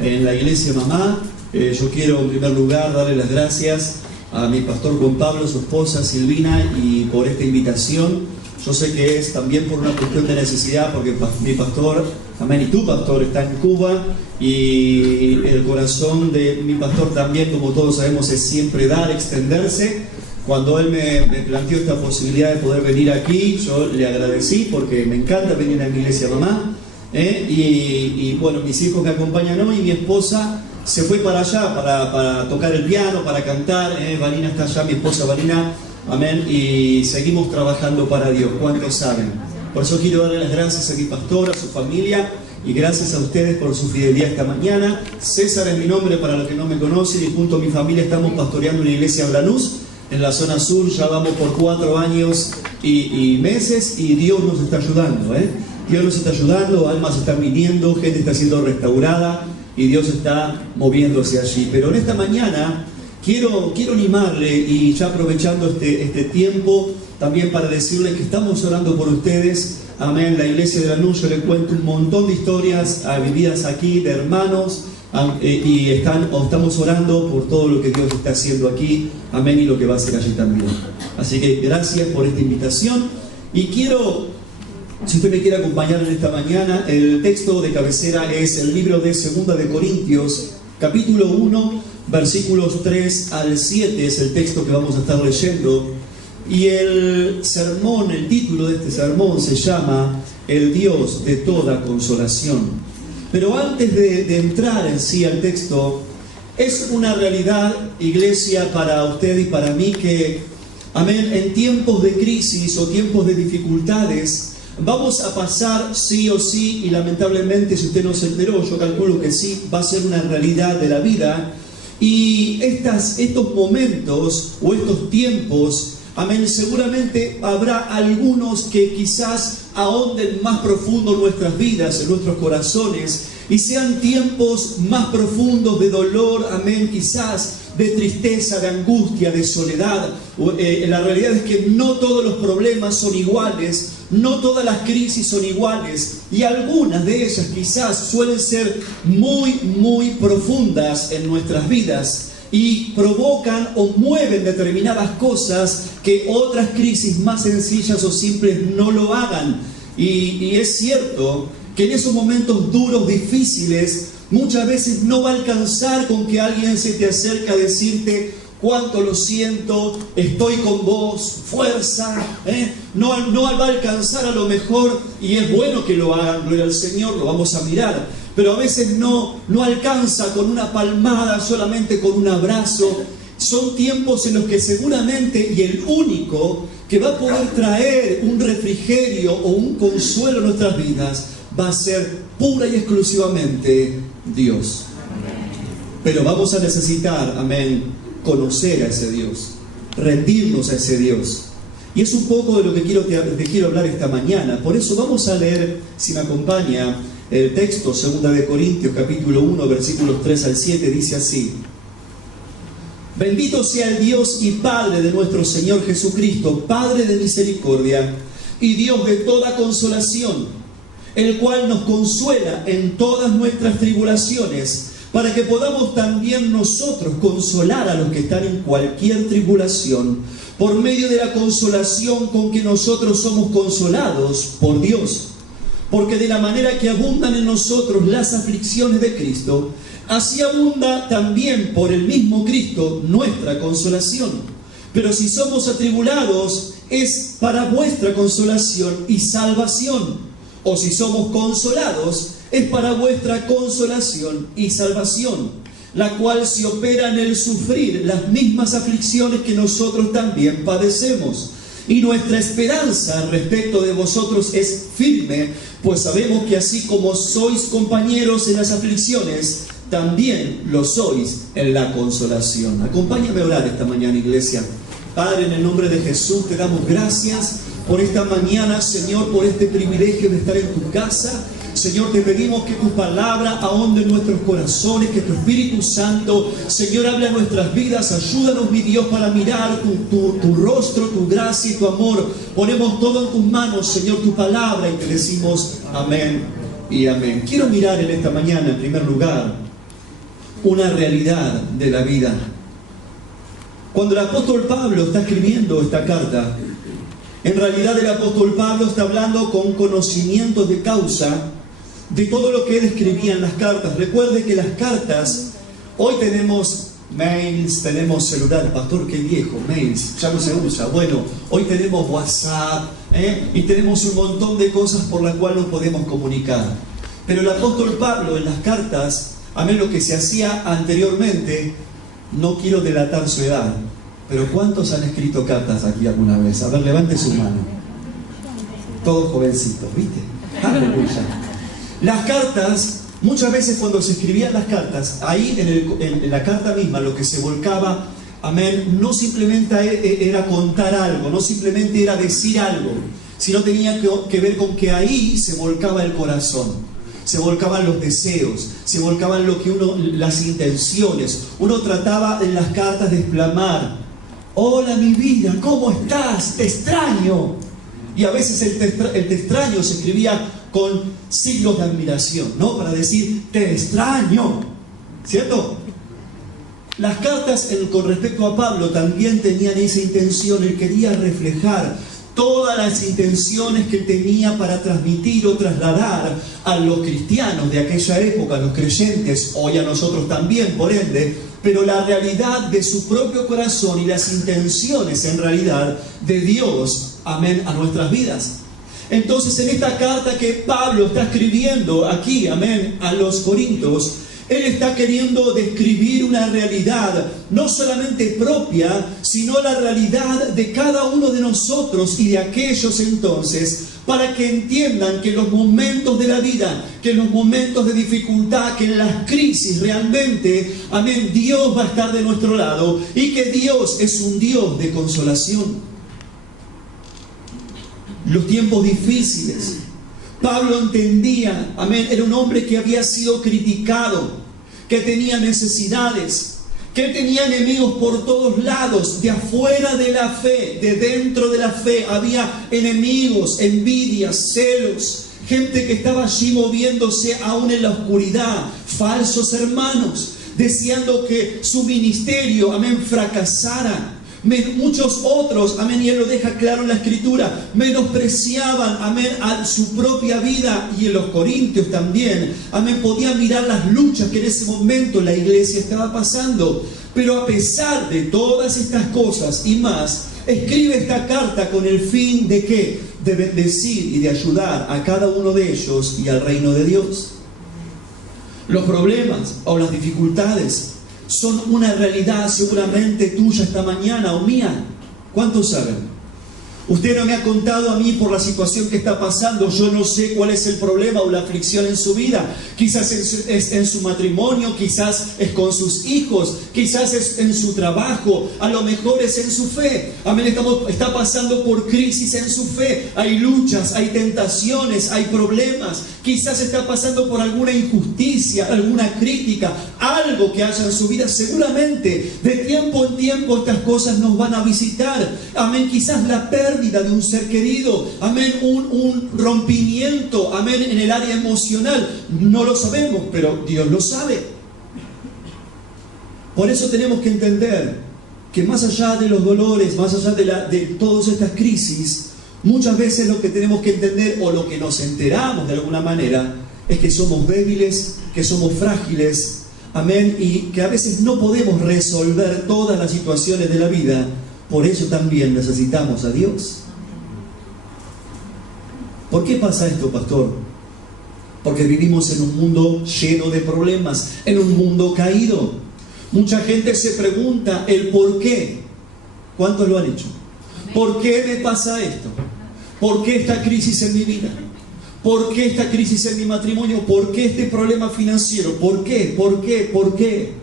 en la iglesia Mamá. Yo quiero en primer lugar darle las gracias a mi pastor Juan Pablo, su esposa Silvina, y por esta invitación. Yo sé que es también por una cuestión de necesidad, porque mi pastor, amén, y tu pastor está en Cuba, y el corazón de mi pastor también, como todos sabemos, es siempre dar, extenderse. Cuando él me planteó esta posibilidad de poder venir aquí, yo le agradecí porque me encanta venir a mi iglesia Mamá. Y bueno, mis hijos me acompañan hoy, y mi esposa se fue para allá para tocar el piano, para cantar. Vanina está allá, mi esposa Vanina, amén, y seguimos trabajando para Dios. ¿Cuántos saben? Por eso quiero darle las gracias a mi pastor, a su familia, y gracias a ustedes por su fidelidad esta mañana. César es mi nombre para los que no me conocen, y junto a mi familia estamos pastoreando una iglesia en Lanús, en la zona sur. Ya vamos por 4 años y meses, y Dios nos está ayudando, Dios nos está ayudando, almas están viniendo, gente está siendo restaurada, y Dios está moviéndose allí. Pero en esta mañana quiero animarle, y ya aprovechando este tiempo, también para decirle que estamos orando por ustedes. Amén. La iglesia de Lanús, yo le cuento un montón de historias vividas aquí de hermanos, y estamos orando por todo lo que Dios está haciendo aquí. Amén. Y lo que va a hacer allí también. Así que gracias por esta invitación. Y quiero, si usted me quiere acompañar en esta mañana, el texto de cabecera es el libro de 2 de Corintios, capítulo 1, versículos 3 al 7, es el texto que vamos a estar leyendo. Y el sermón, el título de este sermón se llama El Dios de toda consolación. Pero antes de entrar en sí al texto, es una realidad, iglesia, para usted y para mí que, amén, en tiempos de crisis o tiempos de dificultades, vamos a pasar sí o sí, y lamentablemente, si usted no se enteró, yo calculo que sí, va a ser una realidad de la vida. Y estos momentos o estos tiempos, amén, seguramente habrá algunos que quizás ahonden más profundo en nuestras vidas, en nuestros corazones, y sean tiempos más profundos de dolor, amén, quizás de tristeza, de angustia, de soledad. La realidad es que no todos los problemas son iguales, no todas las crisis son iguales, y algunas de ellas quizás suelen ser muy, muy profundas en nuestras vidas, y provocan o mueven determinadas cosas que otras crisis más sencillas o simples no lo hagan. Y es cierto que en esos momentos duros, difíciles, muchas veces no va a alcanzar con que alguien se te acerque a decirte cuánto lo siento, estoy con vos, fuerza, no va a alcanzar a lo mejor, y es bueno que lo hagan, gloria al Señor, lo vamos a mirar, pero a veces no alcanza con una palmada, solamente con un abrazo. Son tiempos en los que seguramente, y el único que va a poder traer un refrigerio o un consuelo en nuestras vidas, va a ser pura y exclusivamente Dios. Pero vamos a necesitar, amén, conocer a ese Dios, rendirnos a ese Dios. Y es un poco de lo que te quiero hablar esta mañana. Por eso vamos a leer, si me acompaña, el texto, 2 de Corintios, capítulo 1, versículos 3 al 7, dice así: Bendito sea el Dios y Padre de nuestro Señor Jesucristo, Padre de misericordia y Dios de toda consolación, el cual nos consuela en todas nuestras tribulaciones, para que podamos también nosotros consolar a los que están en cualquier tribulación, por medio de la consolación con que nosotros somos consolados por Dios. Porque de la manera que abundan en nosotros las aflicciones de Cristo, así abunda también por el mismo Cristo nuestra consolación. Pero si somos atribulados, es para vuestra consolación y salvación. O si somos consolados, es para vuestra consolación y salvación, la cual se opera en el sufrir las mismas aflicciones que nosotros también padecemos. Y nuestra esperanza respecto de vosotros es firme, pues sabemos que así como sois compañeros en las aflicciones, también lo sois en la consolación. Acompáñame a orar esta mañana, iglesia. Padre, en el nombre de Jesús te damos gracias por esta mañana, Señor, por este privilegio de estar en tu casa. Señor, te pedimos que tu palabra ahonde en nuestros corazones, que tu Espíritu Santo, Señor, hable a nuestras vidas. Ayúdanos, mi Dios, para mirar tu rostro, tu gracia y tu amor. Ponemos todo en tus manos, Señor, tu palabra, y te decimos amén y amén. Quiero mirar en esta mañana, en primer lugar, una realidad de la vida. Cuando el apóstol Pablo está escribiendo esta carta, en realidad el apóstol Pablo está hablando con conocimiento de causa de todo lo que él escribía en las cartas. Recuerde que las cartas, hoy tenemos mails, tenemos celular. Pastor, qué viejo, mails, ya no se usa. Bueno, hoy tenemos WhatsApp, y tenemos un montón de cosas por las cuales nos podemos comunicar. Pero el apóstol Pablo en las cartas, amén, lo que se hacía anteriormente, no quiero delatar su edad, pero ¿cuántos han escrito cartas aquí alguna vez? A ver, levante su mano. Todos jovencitos, ¿viste? Aleluya. Las cartas, muchas veces cuando se escribían las cartas, ahí en la carta misma lo que se volcaba, amén, no simplemente era contar algo, no simplemente era decir algo, sino tenía que ver con que ahí se volcaba el corazón. Se volcaban los deseos, se volcaban las intenciones. Uno trataba en las cartas de exclamar: hola mi vida, ¿cómo estás? Te extraño. Y a veces el te extraño se escribía con signos de admiración, ¿no? Para decir, te extraño, ¿cierto? Las cartas con respecto a Pablo también tenían esa intención. Él quería reflejar todas las intenciones que tenía para transmitir o trasladar a los cristianos de aquella época, a los creyentes, hoy a nosotros también, por ende, pero la realidad de su propio corazón y las intenciones en realidad de Dios, amén, a nuestras vidas. Entonces, en esta carta que Pablo está escribiendo aquí, amén, a los Corintios, él está queriendo describir una realidad no solamente propia, sino la realidad de cada uno de nosotros y de aquellos entonces, para que entiendan que en los momentos de la vida, que en los momentos de dificultad, que en las crisis realmente, amén, Dios va a estar de nuestro lado y que Dios es un Dios de consolación. Los tiempos difíciles, Pablo entendía, amén, era un hombre que había sido criticado, que tenía necesidades, que tenía enemigos por todos lados, de afuera de la fe, de dentro de la fe, había enemigos, envidias, celos, gente que estaba allí moviéndose aún en la oscuridad, falsos hermanos, deseando que su ministerio, amén, fracasara. Muchos otros, amén, y él lo deja claro en la escritura, menospreciaban, amén, a su propia vida. Y en los Corintios también, amén, podían mirar las luchas que en ese momento la iglesia estaba pasando. Pero a pesar de todas estas cosas y más, escribe esta carta con el fin de ¿qué? De bendecir y de ayudar a cada uno de ellos y al reino de Dios. Los problemas o las dificultades son una realidad seguramente tuya esta mañana o mía. ¿Cuántos saben? Usted no me ha contado a mí por la situación que está pasando. Yo no sé cuál es el problema o la aflicción en su vida. Quizás es en su matrimonio, quizás es con sus hijos, quizás es en su trabajo, a lo mejor es en su fe. Amén, está pasando por crisis en su fe. Hay luchas, hay tentaciones, hay problemas. Quizás está pasando por alguna injusticia, alguna crítica, algo que haya en su vida. Seguramente de tiempo en tiempo estas cosas nos van a visitar. Amén, quizás la pérdida de un ser querido, amén, un rompimiento, amén, en el área emocional. No lo sabemos, pero Dios lo sabe. Por eso tenemos que entender que más allá de los dolores, más allá de todas estas crisis, muchas veces lo que tenemos que entender, o lo que nos enteramos de alguna manera, es que somos débiles, que somos frágiles, amén, y que a veces no podemos resolver todas las situaciones de la vida. Por eso también necesitamos a Dios. ¿Por qué pasa esto, pastor? Porque vivimos en un mundo lleno de problemas, en un mundo caído. Mucha gente se pregunta el por qué. ¿Cuántos lo han hecho? ¿Por qué me pasa esto? ¿Por qué esta crisis en mi vida? ¿Por qué esta crisis en mi matrimonio? ¿Por qué este problema financiero? ¿Por qué? ¿Por qué? ¿Por qué?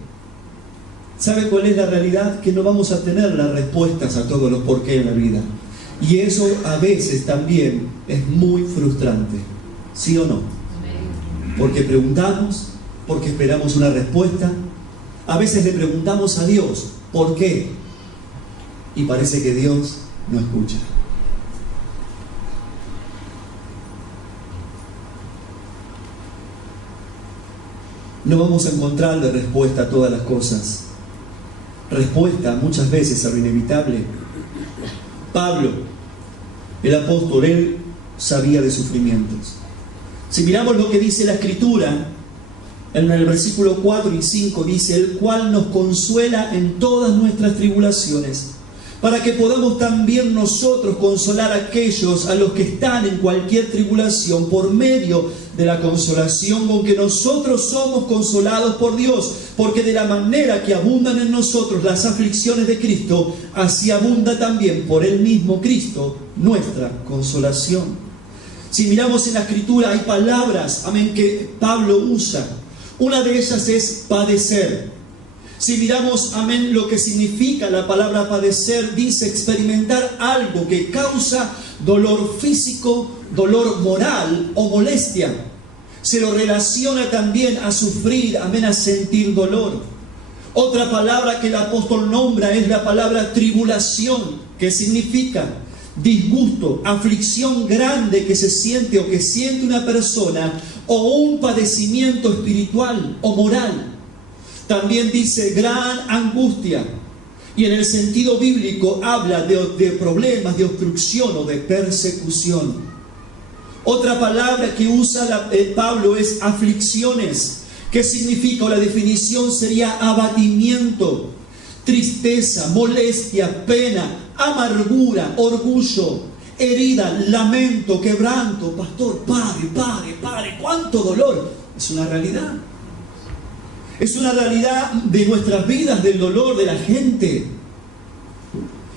¿Sabe cuál es la realidad? Que no vamos a tener las respuestas a todos los por qué en la vida. Y eso a veces también es muy frustrante. ¿Sí o no? Porque preguntamos, porque esperamos una respuesta. A veces le preguntamos a Dios, ¿por qué? Y parece que Dios no escucha. no vamos a encontrarle respuesta a todas las cosas. Respuesta muchas veces a lo inevitable. Pablo, el apóstol, él sabía de sufrimientos. Si miramos lo que dice la Escritura, en el versículo 4 y 5 dice: el cual nos consuela en todas nuestras tribulaciones, para que podamos también nosotros consolar a aquellos a los que están en cualquier tribulación, por medio de la consolación con que nosotros somos consolados por Dios. Porque de la manera que abundan en nosotros las aflicciones de Cristo, así abunda también por el mismo Cristo nuestra consolación. Si miramos en la Escritura, hay palabras, amén, que Pablo usa. Una de ellas es padecer. Si miramos, amén, lo que significa la palabra padecer, dice experimentar algo que causa dolor físico, dolor moral o molestia. Se lo relaciona también a sufrir, amén, a sentir dolor. Otra palabra que el apóstol nombra es la palabra tribulación, que significa disgusto, aflicción grande que se siente o que siente una persona, o un padecimiento espiritual o moral. También dice gran angustia, y en el sentido bíblico habla de problemas, de obstrucción o de persecución. Otra palabra que usa Pablo es aflicciones, que significa, o la definición sería abatimiento, tristeza, molestia, pena, amargura, orgullo, herida, lamento, quebranto. Pastor, pare, cuánto dolor. Es una realidad. Es una realidad de nuestras vidas, del dolor de la gente.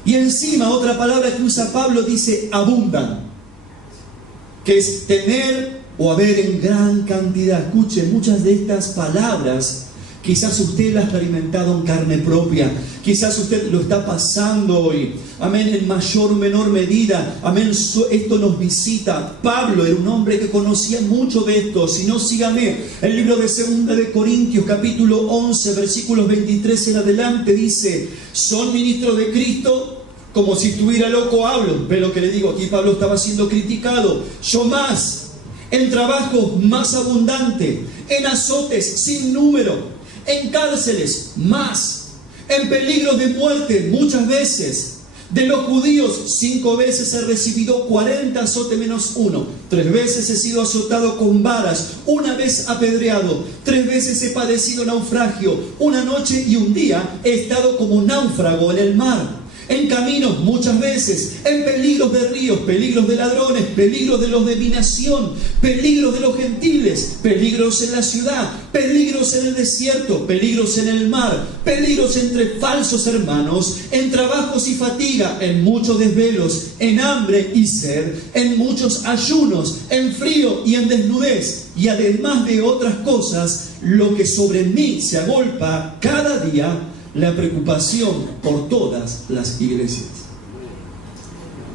Y encima otra palabra que usa Pablo dice abundan, que es tener o haber en gran cantidad. Escuchen, muchas de estas palabras quizás usted la ha experimentado en carne propia. Quizás usted lo está pasando hoy. Amén, en mayor o menor medida. Amén, esto nos visita. Pablo era un hombre que conocía mucho de esto. Si no, sígame. El libro de 2 de Corintios, capítulo 11, versículos 23 en adelante, dice: ¿son ministros de Cristo? Como si estuviera loco hablo. Ve lo que le digo, aquí Pablo estaba siendo criticado. Yo más, en trabajo más abundante, en azotes sin número, en cárceles más, en peligros de muerte muchas veces. De los judíos 5 veces he recibido 40 azotes menos 1. 3 veces he sido azotado con varas, 1 vez apedreado, 3 veces he padecido naufragio, 1 noche y 1 día he estado como náufrago en el mar. En caminos muchas veces, en peligros de ríos, peligros de ladrones, peligros de los de mi nación, peligros de los gentiles, peligros en la ciudad, peligros en el desierto, peligros en el mar, peligros entre falsos hermanos, en trabajos y fatiga, en muchos desvelos, en hambre y sed, en muchos ayunos, en frío y en desnudez, y además de otras cosas, lo que sobre mí se agolpa cada día, la preocupación por todas las iglesias.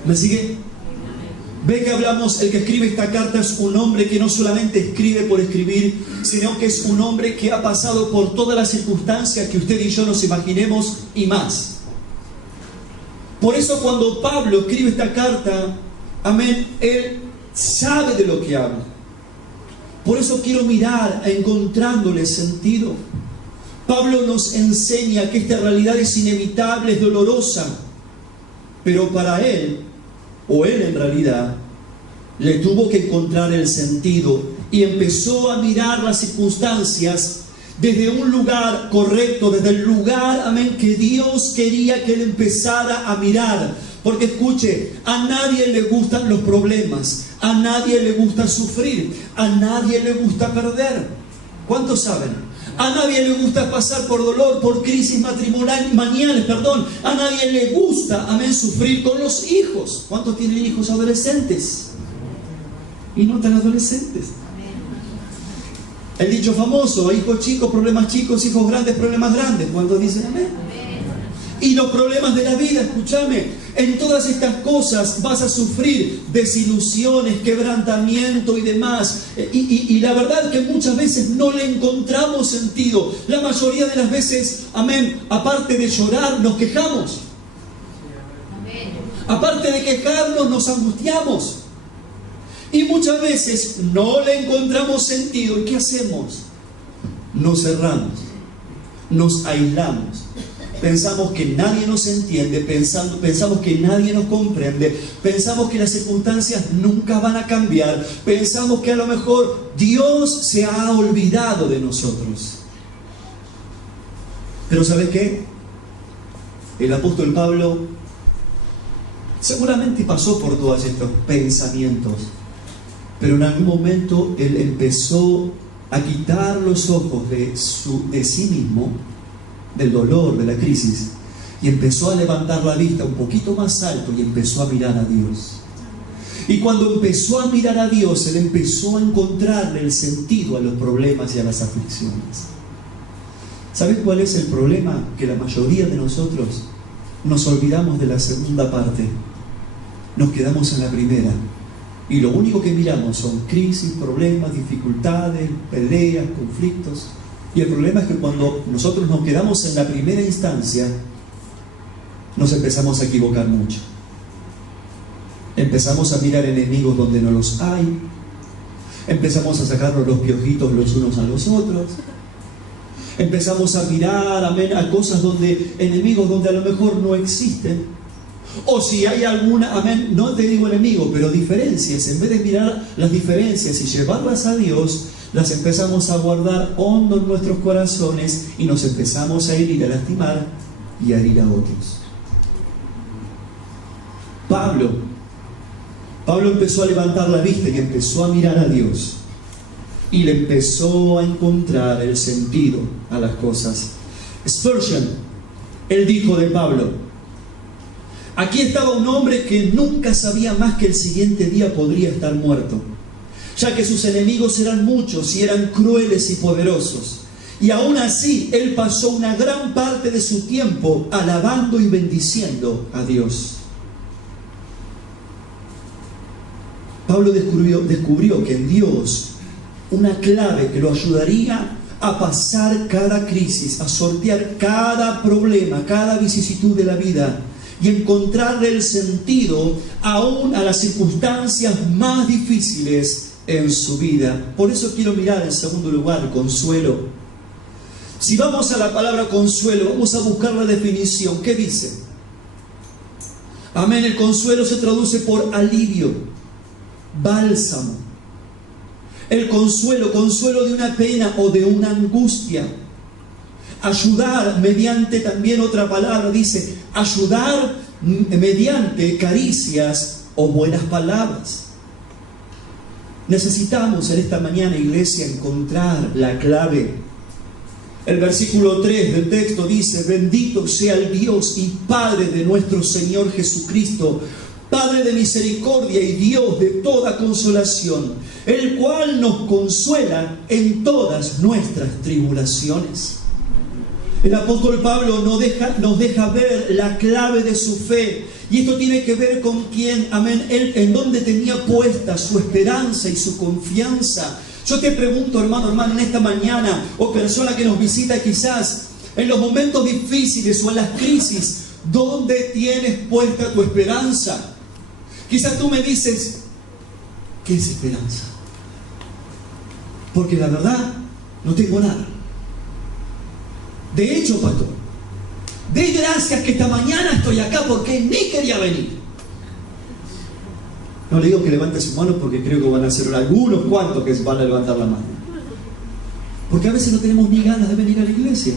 ¿Me sigue? Ve que hablamos, el que escribe esta carta es un hombre que no solamente escribe por escribir, sino que es un hombre que ha pasado por todas las circunstancias que usted y yo nos imaginemos y más. Por eso cuando Pablo escribe esta carta, amén, él sabe de lo que habla. Por eso quiero mirar encontrándole sentido. Pablo nos enseña que esta realidad es inevitable, es dolorosa, pero para él, o él en realidad, le tuvo que encontrar el sentido y empezó a mirar las circunstancias desde un lugar correcto, desde el lugar, amén, que Dios quería que él empezara a mirar. Porque escuche, a nadie le gustan los problemas, a nadie le gusta sufrir, a nadie le gusta perder. ¿Cuántos saben? A nadie le gusta pasar por dolor, por crisis matrimoniales, a nadie le gusta, amén, sufrir con los hijos. ¿Cuántos tienen hijos adolescentes? Y no tan adolescentes. El dicho famoso: hijos chicos, problemas chicos, hijos grandes, problemas grandes. ¿Cuántos dicen amén? Y los problemas de la vida, escúchame, en todas estas cosas vas a sufrir desilusiones, quebrantamiento y demás. Y la verdad que muchas veces no le encontramos sentido. La mayoría de las veces, amén, aparte de llorar, nos quejamos. Aparte de quejarnos, nos angustiamos. Y muchas veces no le encontramos sentido. ¿Y qué hacemos? nos cerramos, nos aislamos. Pensamos que nadie nos entiende, pensamos que nadie nos comprende, pensamos que las circunstancias nunca van a cambiar, pensamos que a lo mejor Dios se ha olvidado de nosotros. Pero ¿sabes qué? El apóstol Pablo seguramente pasó por todos estos pensamientos, pero en algún momento él empezó a quitar los ojos de sí mismo, del dolor, de la crisis, y empezó a levantar la vista un poquito más alto y empezó a mirar a Dios. Y cuando empezó a mirar a Dios, él empezó a encontrarle el sentido a los problemas y a las aflicciones. ¿Sabes cuál es el problema? Que la mayoría de nosotros nos olvidamos de la segunda parte, nos quedamos en la primera, y lo único que miramos son crisis, problemas, dificultades, peleas, conflictos. Y el problema es que cuando nosotros nos quedamos en la primera instancia, nos empezamos a equivocar mucho. Empezamos a mirar enemigos donde no los hay. Empezamos a sacarnos los piojitos los unos a los otros. Empezamos a mirar, amén, a cosas donde, enemigos donde a lo mejor no existen. O si hay alguna, amén, no te digo enemigo, pero diferencias. En vez de mirar las diferencias y llevarlas a Dios, las empezamos a guardar hondo en nuestros corazones y nos empezamos a herir, a lastimar y a herir a otros. Pablo empezó a levantar la vista y empezó a mirar a Dios y le empezó a encontrar el sentido a las cosas. Spurgeon, él dijo de Pablo: aquí estaba un hombre que nunca sabía más que el siguiente día podría estar muerto, ya que sus enemigos eran muchos y eran crueles y poderosos. Y aún así, él pasó una gran parte de su tiempo alabando y bendiciendo a Dios. Pablo descubrió que en Dios una clave que lo ayudaría a pasar cada crisis, a sortear cada problema, cada vicisitud de la vida y encontrarle el sentido aún a las circunstancias más difíciles en su vida. Por eso quiero mirar en segundo lugar consuelo. Si vamos a la palabra consuelo, vamos a buscar la definición. ¿Qué dice? Amén. El consuelo se traduce por alivio, bálsamo. El consuelo de una pena o de una angustia. Ayudar mediante, también otra palabra dice, ayudar mediante caricias o buenas palabras. Necesitamos en esta mañana, iglesia, encontrar la clave. El versículo 3 del texto dice: bendito sea el Dios y Padre de nuestro Señor Jesucristo, Padre de misericordia y Dios de toda consolación, el cual nos consuela en todas nuestras tribulaciones. El apóstol Pablo nos deja ver la clave de su fe. Y esto tiene que ver con quién, amén, él en dónde tenía puesta su esperanza y su confianza. Yo te pregunto, hermano, en esta mañana, o persona que nos visita quizás, en los momentos difíciles o en las crisis, ¿dónde tienes puesta tu esperanza? Quizás tú me dices, ¿qué es esperanza? Porque la verdad, no tengo nada. De hecho, pastor, de gracias que esta mañana estoy acá porque ni quería venir. No le digo que levante su mano porque creo que van a ser algunos cuantos que van a levantar la mano. Porque a veces no tenemos ni ganas de venir a la iglesia.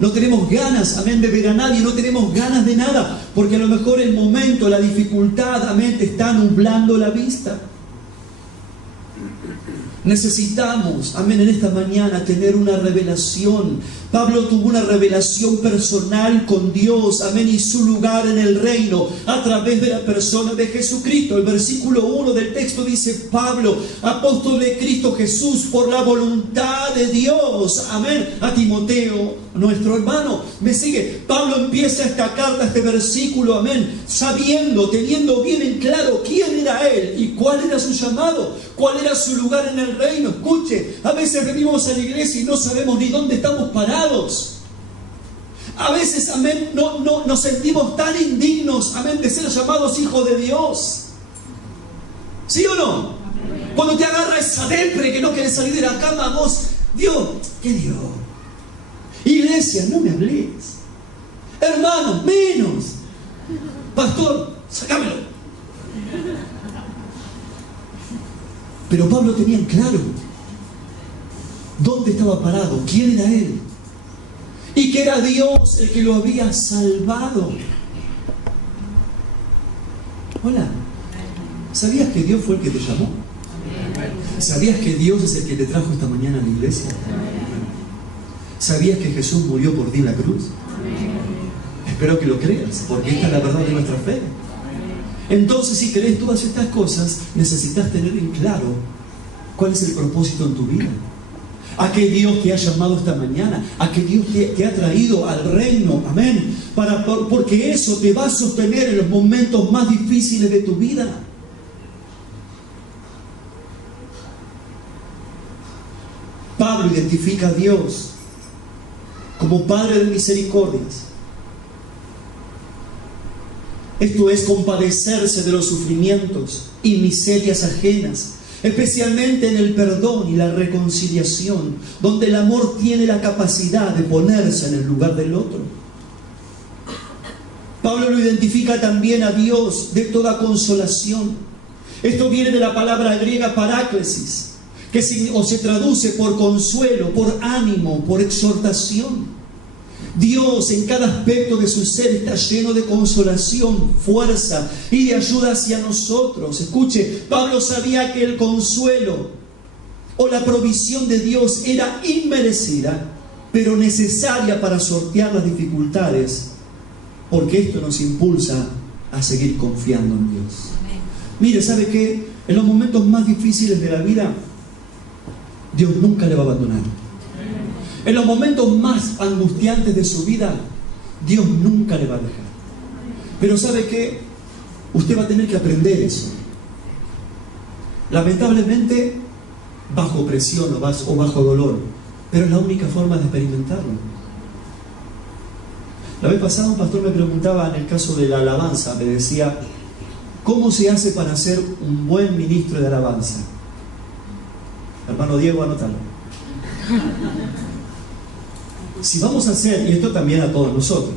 No tenemos ganas, amén, de ver a nadie. No tenemos ganas de nada. Porque a lo mejor el momento, la dificultad, amén, te está nublando la vista. Necesitamos, amén, en esta mañana tener una revelación. Pablo tuvo una revelación personal con Dios, amén, y su lugar en el reino a través de la persona de Jesucristo. El versículo 1 del texto dice: Pablo, apóstol de Cristo Jesús, por la voluntad de Dios, amén, a Timoteo, nuestro hermano. Me sigue. Pablo empieza esta carta, este versículo, amén, sabiendo, teniendo bien en claro quién era él y cuál era su llamado, cuál era su lugar en el reino. Escuche, a veces venimos a la iglesia y no sabemos ni dónde estamos parados. A veces, amén, no nos sentimos tan indignos, amén, de ser llamados hijos de Dios. ¿Sí o no? Cuando te agarra esa depre que no quieres salir de la cama, vos Dios, ¿qué Dios? Iglesia, no me hables. Hermano, menos. Pastor, sácamelo. Pero Pablo tenía en claro dónde estaba parado, quién era él, y que era Dios el que lo había salvado. Hola, ¿sabías que Dios fue el que te llamó? ¿Sabías que Dios es el que te trajo esta mañana a la iglesia? ¿Sabías que Jesús murió por ti en la cruz? Espero que lo creas, porque esta es la verdad de nuestra fe. Entonces, si crees todas estas cosas, necesitas tener en claro cuál es el propósito en tu vida. ¿A qué Dios te ha llamado esta mañana? ¿A qué Dios te ha traído al reino? Amén. Porque eso te va a sostener en los momentos más difíciles de tu vida. Pablo identifica a Dios como Padre de misericordias. Esto es compadecerse de los sufrimientos y miserias ajenas, especialmente en el perdón y la reconciliación, donde el amor tiene la capacidad de ponerse en el lugar del otro. Pablo lo identifica también a Dios de toda consolación. Esto viene de la palabra griega paráclesis, que se traduce por consuelo, por ánimo, por exhortación. Dios en cada aspecto de su ser está lleno de consolación, fuerza y de ayuda hacia nosotros. Escuche, Pablo sabía que el consuelo o la provisión de Dios era inmerecida, pero necesaria para sortear las dificultades, porque esto nos impulsa a seguir confiando en Dios. Mire, ¿sabe qué? En los momentos más difíciles de la vida, Dios nunca le va a abandonar. En los momentos más angustiantes de su vida, Dios nunca le va a dejar. Pero ¿sabe qué? Usted va a tener que aprender eso. Lamentablemente, bajo presión o bajo dolor. Pero es la única forma de experimentarlo. La vez pasada un pastor me preguntaba en el caso de la alabanza, me decía, ¿cómo se hace para ser un buen ministro de alabanza? Hermano Diego, anótalo. Si vamos a ser, y esto también a todos nosotros,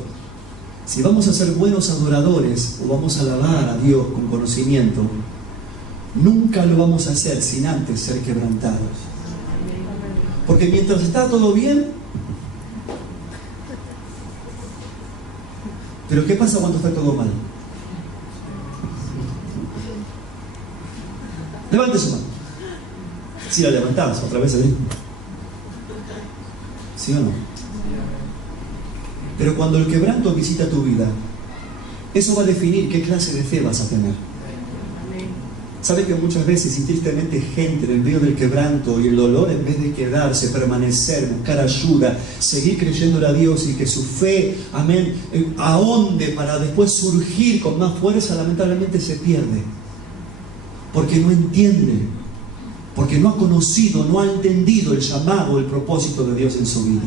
si vamos a ser buenos adoradores o vamos a alabar a Dios con conocimiento, nunca lo vamos a hacer sin antes ser quebrantados. Porque mientras está todo bien, pero ¿qué pasa cuando está todo mal? Levante su mano. Si la levantás, otra vez ahí. ¿Sí o no? Pero cuando el quebranto visita tu vida, eso va a definir qué clase de fe vas a tener. ¿Sabe que muchas veces y tristemente gente en el medio del quebranto y el dolor, en vez de quedarse, permanecer, buscar ayuda, seguir creyéndole a Dios y que su fe, amén, ahonde para después surgir con más fuerza, lamentablemente se pierde? Porque no entiende, porque no ha conocido, no ha entendido el llamado, el propósito de Dios en su vida.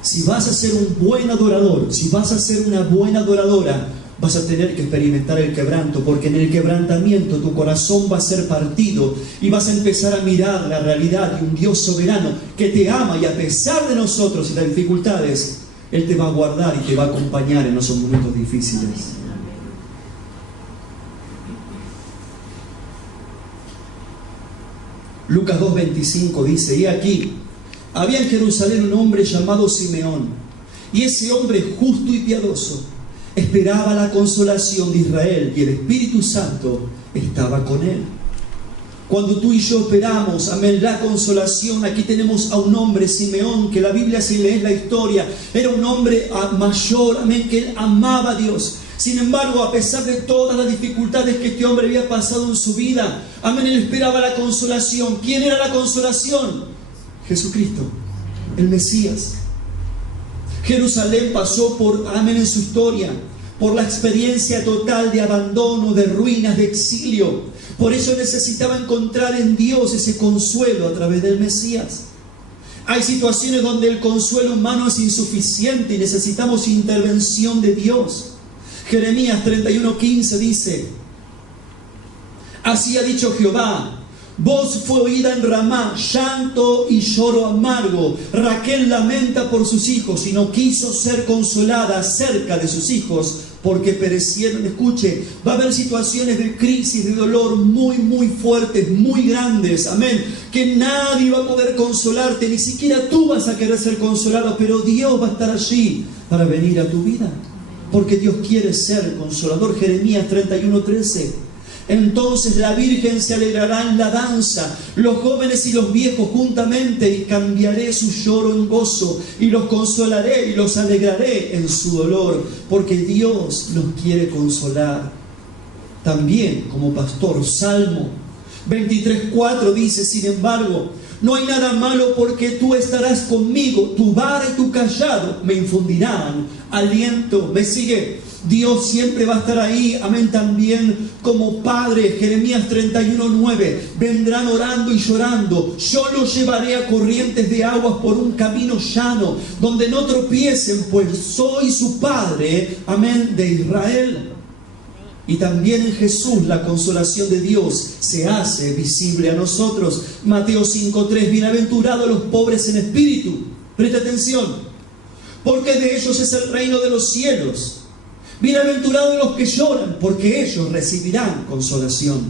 Si vas a ser un buen adorador, si vas a ser una buena adoradora, vas a tener que experimentar el quebranto, porque en el quebrantamiento tu corazón va a ser partido y vas a empezar a mirar la realidad de un Dios soberano que te ama, y a pesar de nosotros y las dificultades, Él te va a guardar y te va a acompañar en esos momentos difíciles. Lucas 2:25 dice, y aquí había en Jerusalén un hombre llamado Simeón, y ese hombre justo y piadoso esperaba la consolación de Israel, y el Espíritu Santo estaba con él. Cuando tú y yo esperamos, amén, la consolación, aquí tenemos a un hombre, Simeón, que la Biblia, si lees la historia, era un hombre mayor, amén, que él amaba a Dios. Sin embargo, a pesar de todas las dificultades que este hombre había pasado en su vida, amén, él esperaba la consolación. ¿Quién era la consolación? Jesucristo, el Mesías. Jerusalén pasó por, amén, en su historia, por la experiencia total de abandono, de ruinas, de exilio. Por eso necesitaba encontrar en Dios ese consuelo a través del Mesías. Hay situaciones donde el consuelo humano es insuficiente y necesitamos intervención de Dios. Jeremías 31:15 dice, así ha dicho Jehová, Voz fue oída en Ramá, llanto y lloro amargo. Raquel lamenta por sus hijos y no quiso ser consolada cerca de sus hijos porque perecieron. Escuche, va a haber situaciones de crisis, de dolor muy fuertes, muy grandes, amén, que nadie va a poder consolarte, ni siquiera tú vas a querer ser consolado, pero Dios va a estar allí para venir a tu vida, porque Dios quiere ser consolador. Jeremías 31:13. Entonces la Virgen se alegrará en la danza, los jóvenes y los viejos juntamente, y cambiaré su lloro en gozo, y los consolaré y los alegraré en su dolor, porque Dios nos quiere consolar. También como pastor, Salmo 23:4 dice: sin embargo, no hay nada malo porque tú estarás conmigo, tu vara y tu cayado me infundirán aliento. ¿Me sigue? Dios siempre va a estar ahí, amén, también como Padre. Jeremías 31:9, vendrán orando y llorando, yo los llevaré a corrientes de aguas por un camino llano, donde no tropiecen, pues soy su Padre, amén, de Israel. Y también en Jesús la consolación de Dios se hace visible a nosotros. Mateo 5:3, bienaventurados los pobres en espíritu, presta atención, porque de ellos es el reino de los cielos. Bienaventurados los que lloran, porque ellos recibirán consolación.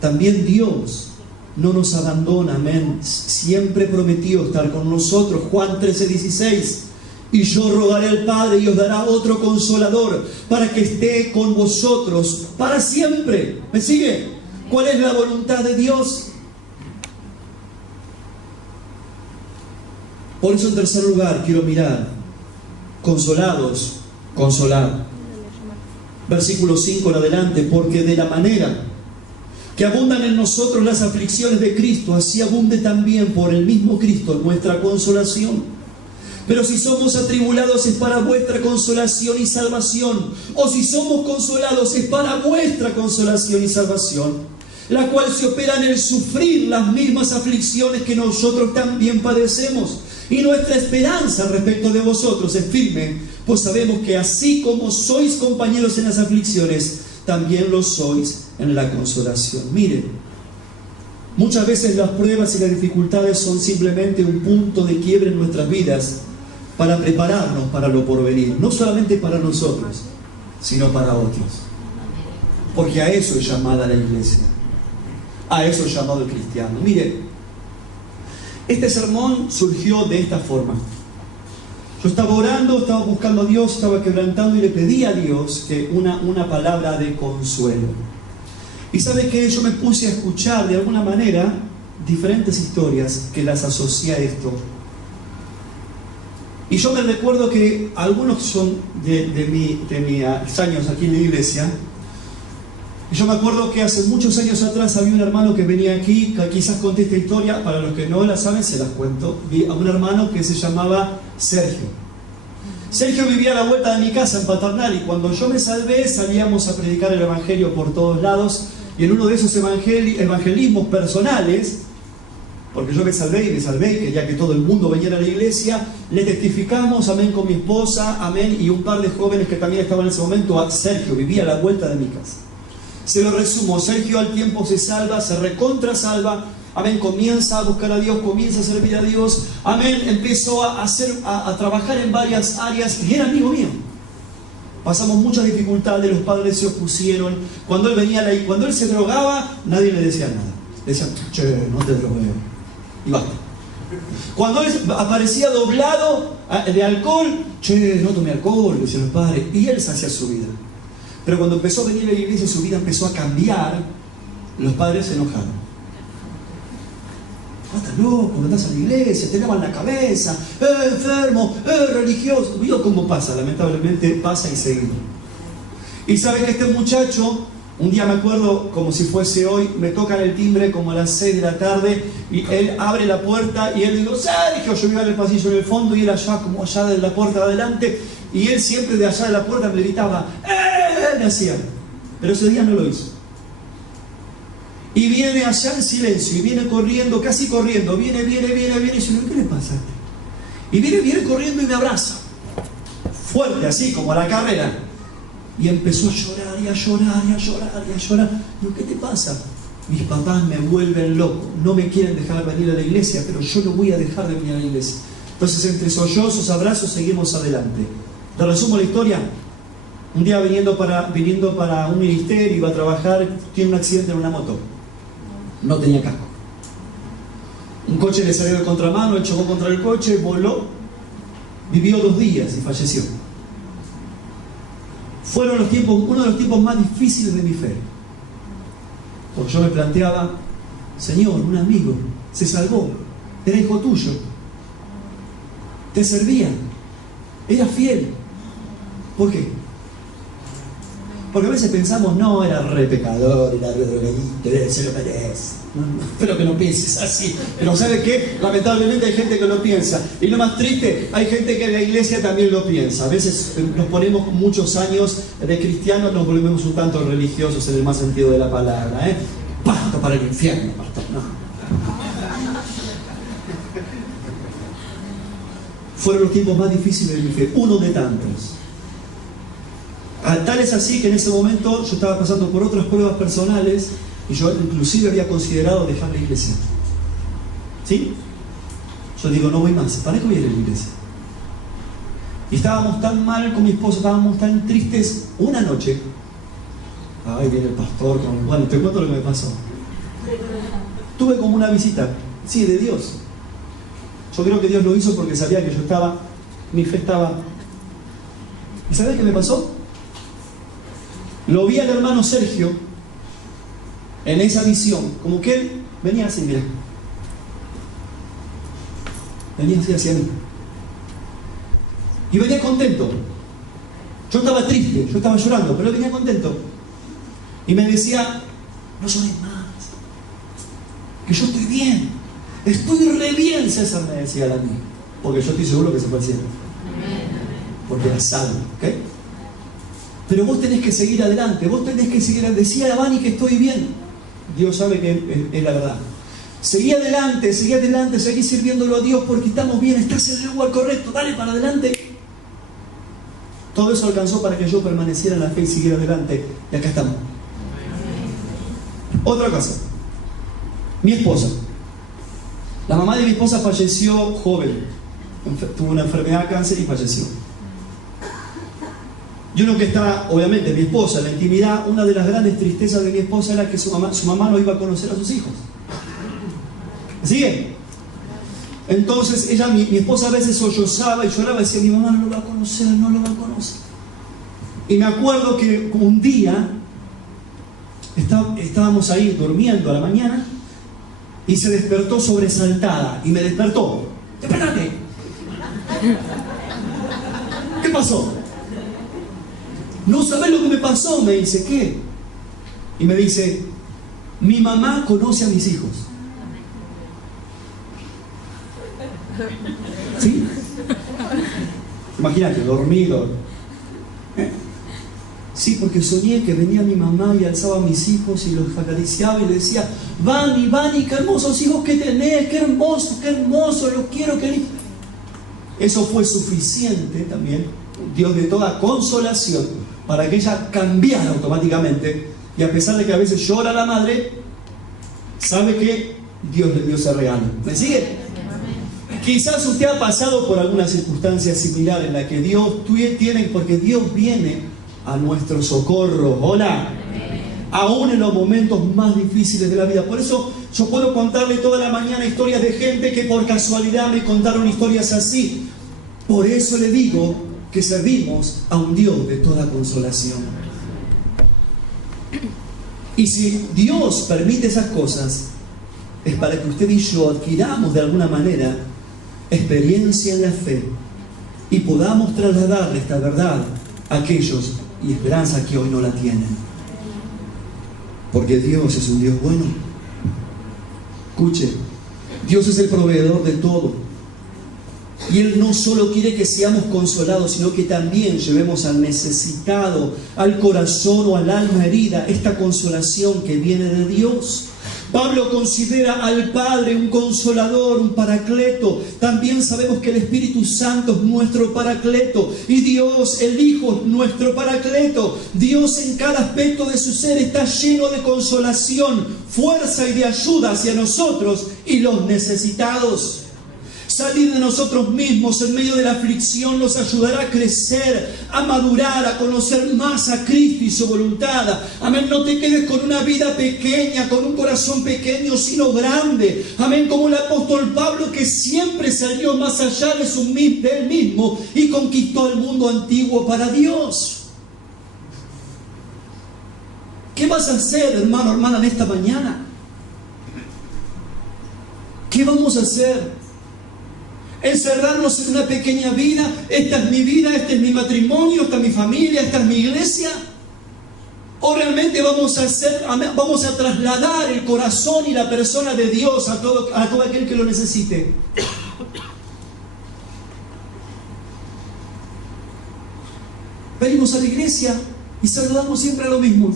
También Dios no nos abandona, amén. Siempre prometió estar con nosotros. Juan 13:16. Y yo rogaré al Padre y os dará otro consolador para que esté con vosotros para siempre. ¿Me sigue? ¿Cuál es la voluntad de Dios? Por eso, en tercer lugar, quiero mirar: consolados, consolar. Versículo 5 en adelante: porque de la manera que abundan en nosotros las aflicciones de Cristo, así abunde también por el mismo Cristo nuestra consolación. Pero si somos atribulados es para vuestra consolación y salvación, o si somos consolados es para vuestra consolación y salvación, la cual se opera en el sufrir las mismas aflicciones que nosotros también padecemos. Y nuestra esperanza respecto de vosotros es firme, pues sabemos que así como sois compañeros en las aflicciones, también lo sois en la consolación. Miren, muchas veces las pruebas y las dificultades son simplemente un punto de quiebre en nuestras vidas para prepararnos para lo porvenir, no solamente para nosotros, sino para otros. Porque a eso es llamada la iglesia, a eso es llamado el cristiano. Mire, este sermón surgió de esta forma. Yo estaba orando, estaba buscando a Dios, estaba quebrantando y le pedí a Dios que una palabra de consuelo. Y ¿sabe qué? Yo me puse a escuchar de alguna manera diferentes historias que las asocié a esto. Y yo me recuerdo que algunos son de mis años aquí en la iglesia. Y yo me acuerdo que hace muchos años atrás había un hermano que venía aquí, que quizás conté esta historia, para los que no la saben se las cuento. Vi a un hermano que se llamaba Sergio. Sergio vivía a la vuelta de mi casa en Paternal, y cuando yo me salvé salíamos a predicar el evangelio por todos lados, y en uno de esos evangelismos personales, porque yo me salvé, quería que todo el mundo viniera a la iglesia, le testificamos, amén, con mi esposa, amén, y un par de jóvenes que también estaban en ese momento. A Sergio vivía a la vuelta de mi casa. Se lo resumo: Sergio al tiempo se salva, se recontra salva, amén, comienza a buscar a Dios, comienza a servir a Dios, amén, empezó a trabajar en varias áreas y era amigo mío. Pasamos muchas dificultades, los padres se opusieron. Cuando él venía cuando él se drogaba, nadie le decía nada. Le decían: che, no te drogues. Y basta. Cuando él aparecía doblado de alcohol, che, no tomé alcohol, decían los padres. Y él se hacía su vida. Pero cuando empezó a venir a la iglesia, su vida empezó a cambiar. Los padres se enojaron. Estás loco, andás a la iglesia, te lavan la cabeza, enfermo, religioso. ¿Vio cómo pasa? Lamentablemente pasa y seguido. Y sabe que este muchacho, un día me acuerdo como si fuese hoy, me tocan el timbre como a las 6 de la tarde y él abre la puerta y él dijo: Sergio, yo iba en el pasillo en el fondo y él allá, como allá de la puerta de adelante, y él siempre de allá de la puerta me gritaba: me hacía. Pero ese día no lo hizo. Y viene allá en silencio y viene corriendo, casi corriendo, viene y yo digo: ¿qué le pasa? Y viene corriendo y me abraza fuerte, así como a la carrera. Y empezó a llorar y a llorar y a llorar y a llorar. Digo: ¿qué te pasa? mis papás me vuelven loco, no me quieren dejar venir a la iglesia, pero yo no voy a dejar de venir a la iglesia. Entonces, entre sollozos, abrazos, seguimos adelante. Te resumo la historia. Un día viniendo para un ministerio, iba a trabajar, tiene un accidente en una moto. No tenía casco. Un coche le salió de contramano, él chocó contra el coche, voló, vivió 2 días y falleció. Fueron uno de los tiempos más difíciles de mi fe. Porque yo me planteaba, Señor, un amigo se salvó, era hijo tuyo, te servía, era fiel. ¿Por qué? Porque a veces pensamos, no, era re pecador, era re drogadito, se lo merece. Espero que no pienses así. Pero ¿sabe qué? Lamentablemente hay gente que lo piensa. Y lo más triste, hay gente que en la iglesia también lo piensa. A veces nos ponemos muchos años de cristianos, nos volvemos un tanto religiosos en el más sentido de la palabra. Pasto para el infierno, pastor. No. Fueron los tiempos más difíciles de mi fe, uno de tantos. Tal es así que en ese momento yo estaba pasando por otras pruebas personales y yo inclusive había considerado dejar la iglesia. ¿Sí? Yo digo, no voy más, ¿para qué voy a ir a la iglesia? Y estábamos tan mal con mi esposa, estábamos tan tristes. Una noche, ay, viene el pastor, bueno, te cuento lo que me pasó. Tuve como una visita, sí, de Dios. Yo creo que Dios lo hizo porque sabía que yo estaba, mi fe estaba. ¿Y sabes qué me pasó? Lo vi al hermano Sergio en esa visión, como que él venía así, mira. Venía así hacia mí. Y venía contento. Yo estaba triste, yo estaba llorando, pero él venía contento. Y me decía, no llores más, que yo estoy bien. Estoy re bien, César, me decía él a mí. Porque yo estoy seguro que se fue al cielo. Porque era salvo, ¿ok? Pero vos tenés que seguir adelante, vos tenés que seguir adelante. Decía a Vani que estoy bien. Dios sabe que es la verdad. Seguí adelante, seguí sirviéndolo a Dios porque estamos bien, estás en el lugar correcto, dale para adelante. Todo eso alcanzó para que yo permaneciera en la fe y siguiera adelante. Y acá estamos. Otra cosa. Mi esposa. La mamá de mi esposa falleció joven. Tuvo una enfermedad de cáncer y falleció. Y uno que está, obviamente, mi esposa, en la intimidad, una de las grandes tristezas de mi esposa era que su mamá no iba a conocer a sus hijos. ¿Sigue? Entonces, mi esposa a veces sollozaba y lloraba y decía, mi mamá no lo va a conocer, no lo va a conocer. Y me acuerdo que un día estábamos ahí durmiendo a la mañana y se despertó sobresaltada y me despertó. ¡Espérate! ¿Qué pasó? No sabés lo que me pasó, me dice. ¿Qué? Y me dice, mi mamá conoce a mis hijos. ¿Sí? Imagínate, dormido. Sí, porque soñé que venía mi mamá y alzaba a mis hijos y los acariciaba y le decía, Vani, qué hermosos hijos que tenés, qué hermoso, los quiero, querido. Eso fue suficiente también, Dios de toda consolación, para que ella cambiara automáticamente. Y a pesar de que a veces llora la madre, sabe que Dios le dio ese regalo. ¿Me sigue? Quizás usted ha pasado por alguna circunstancia similar en la que Dios tiene, porque Dios viene a nuestro socorro. Hola. Aún en los momentos más difíciles de la vida. Por eso yo puedo contarle toda la mañana historias de gente que por casualidad me contaron historias así. Por eso le digo que servimos a un Dios de toda consolación. Y si Dios permite esas cosas, es para que usted y yo adquiramos de alguna manera experiencia en la fe y podamos trasladarle esta verdad a aquellos y esperanza que hoy no la tienen. Porque Dios es un Dios bueno. Escuche, Dios es el proveedor de todo. Y Él no solo quiere que seamos consolados, sino que también llevemos al necesitado, al corazón o al alma herida, esta consolación que viene de Dios. Pablo considera al Padre un consolador, un paracleto. También sabemos que el Espíritu Santo es nuestro paracleto y Dios, el Hijo, es nuestro paracleto. Dios en cada aspecto de su ser está lleno de consolación, fuerza y de ayuda hacia nosotros y los necesitados. Salir de nosotros mismos en medio de la aflicción nos ayudará a crecer, a madurar, a conocer más a Cristo y su voluntad. Amén. No te quedes con una vida pequeña, con un corazón pequeño, sino grande. Amén. Como el apóstol Pablo, que siempre salió más allá de él mismo y conquistó el mundo antiguo para Dios. ¿Qué vas a hacer, hermano, hermana, en esta mañana? ¿Qué vamos a hacer? ¿Encerrarnos en una pequeña vida? Esta es mi vida, este es mi matrimonio, esta es mi familia, esta es mi iglesia. ¿O realmente vamos a trasladar el corazón y la persona de Dios a todo aquel que lo necesite? Venimos a la iglesia y saludamos siempre a lo mismo,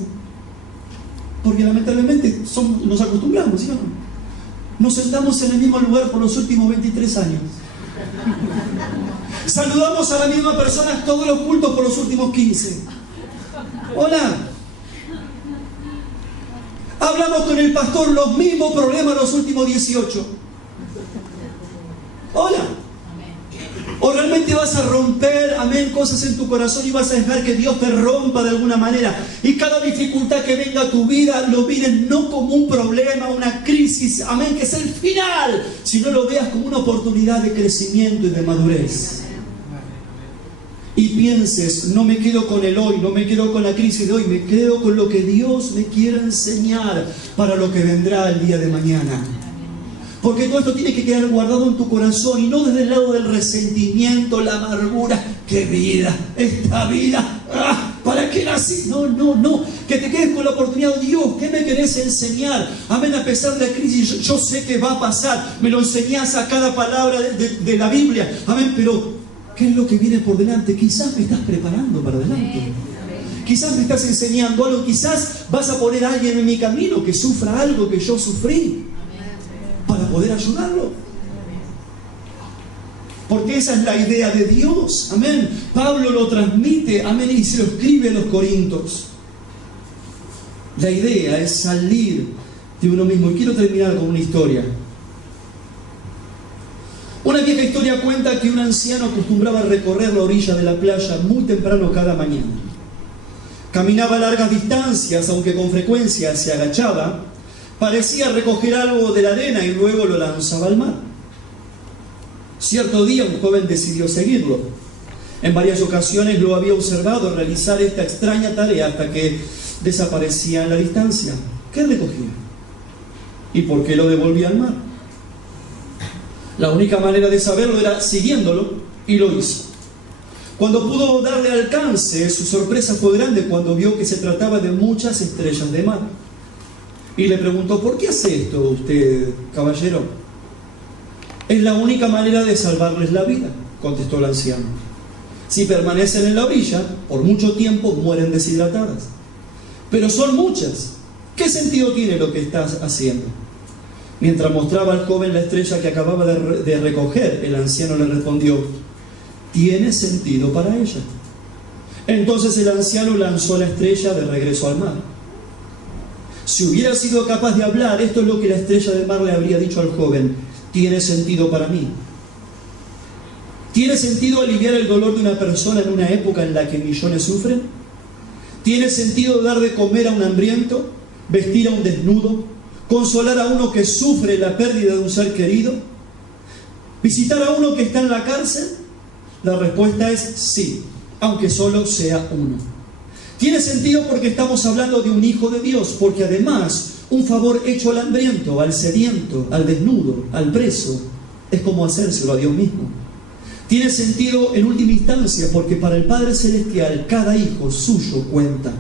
porque lamentablemente nos acostumbramos, ¿sí o no? Nos sentamos en el mismo lugar por los últimos 23 años. Saludamos a la misma persona todos los cultos por los últimos 15. Hola. Hablamos con el pastor los mismos problemas los últimos 18. Hola. ¿O realmente vas a romper, amén, cosas en tu corazón y vas a dejar que Dios te rompa de alguna manera? Y cada dificultad que venga a tu vida lo mires no como un problema, una crisis, amén, que es el final, sino lo veas como una oportunidad de crecimiento y de madurez. Y pienses, no me quedo con el hoy, no me quedo con la crisis de hoy, me quedo con lo que Dios me quiere enseñar para lo que vendrá el día de mañana. Porque todo esto tiene que quedar guardado en tu corazón y no desde el lado del resentimiento, la amargura. ¡Qué vida! ¡Esta vida! ¿Para qué nací? No. Que te quedes con la oportunidad. Dios, ¿qué me querés enseñar? Amén, a pesar de la crisis, yo sé que va a pasar. Me lo enseñás a cada palabra de la Biblia. Amén, pero ¿qué es lo que viene por delante? Quizás me estás preparando para adelante. Quizás me estás enseñando algo. Quizás vas a poner a alguien en mi camino que sufra algo que yo sufrí, para poder ayudarlo. Porque esa es la idea de Dios. Amén. Pablo lo transmite, amén, y se lo escribe a los Corintios. La idea es salir de uno mismo. Y quiero terminar con una historia. Una vieja historia cuenta que un anciano acostumbraba a recorrer la orilla de la playa muy temprano cada mañana. Caminaba largas distancias, aunque con frecuencia se agachaba. Parecía recoger algo de la arena y luego lo lanzaba al mar. Cierto día un joven decidió seguirlo. En varias ocasiones lo había observado realizar esta extraña tarea hasta que desaparecía en la distancia. ¿Qué recogía? ¿Y por qué lo devolvía al mar? La única manera de saberlo era siguiéndolo, y lo hizo. Cuando pudo darle alcance, su sorpresa fue grande cuando vio que se trataba de muchas estrellas de mar. Y le preguntó, ¿por qué hace esto usted, caballero? Es la única manera de salvarles la vida, contestó el anciano. Si permanecen en la orilla, por mucho tiempo mueren deshidratadas. Pero son muchas. ¿Qué sentido tiene lo que estás haciendo? Mientras mostraba al joven la estrella que acababa de recoger, el anciano le respondió, tiene sentido para ella. Entonces el anciano lanzó la estrella de regreso al mar. Si hubiera sido capaz de hablar, esto es lo que la estrella del mar le habría dicho al joven: tiene sentido para mí. ¿Tiene sentido aliviar el dolor de una persona en una época en la que millones sufren? ¿Tiene sentido dar de comer a un hambriento, vestir a un desnudo, consolar a uno que sufre la pérdida de un ser querido, visitar a uno que está en la cárcel? La respuesta es sí, aunque solo sea uno. Tiene sentido porque estamos hablando de un hijo de Dios, porque además un favor hecho al hambriento, al sediento, al desnudo, al preso, es como hacérselo a Dios mismo. Tiene sentido en última instancia porque para el Padre Celestial cada hijo suyo cuenta.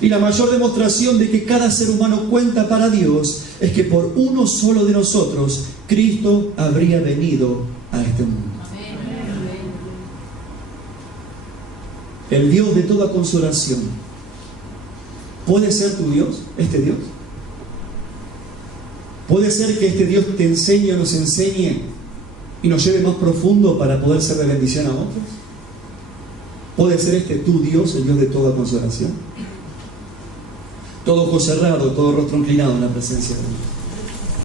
Y la mayor demostración de que cada ser humano cuenta para Dios es que por uno solo de nosotros Cristo habría venido a este mundo. El Dios de toda consolación, ¿puede ser tu Dios, este Dios? Puede ser que este Dios te enseñe o nos enseñe y nos lleve más profundo para poder ser de bendición a otros. Puede ser este tu Dios, el Dios de toda consolación. Todo ojo cerrado, todo rostro inclinado en la presencia de Dios.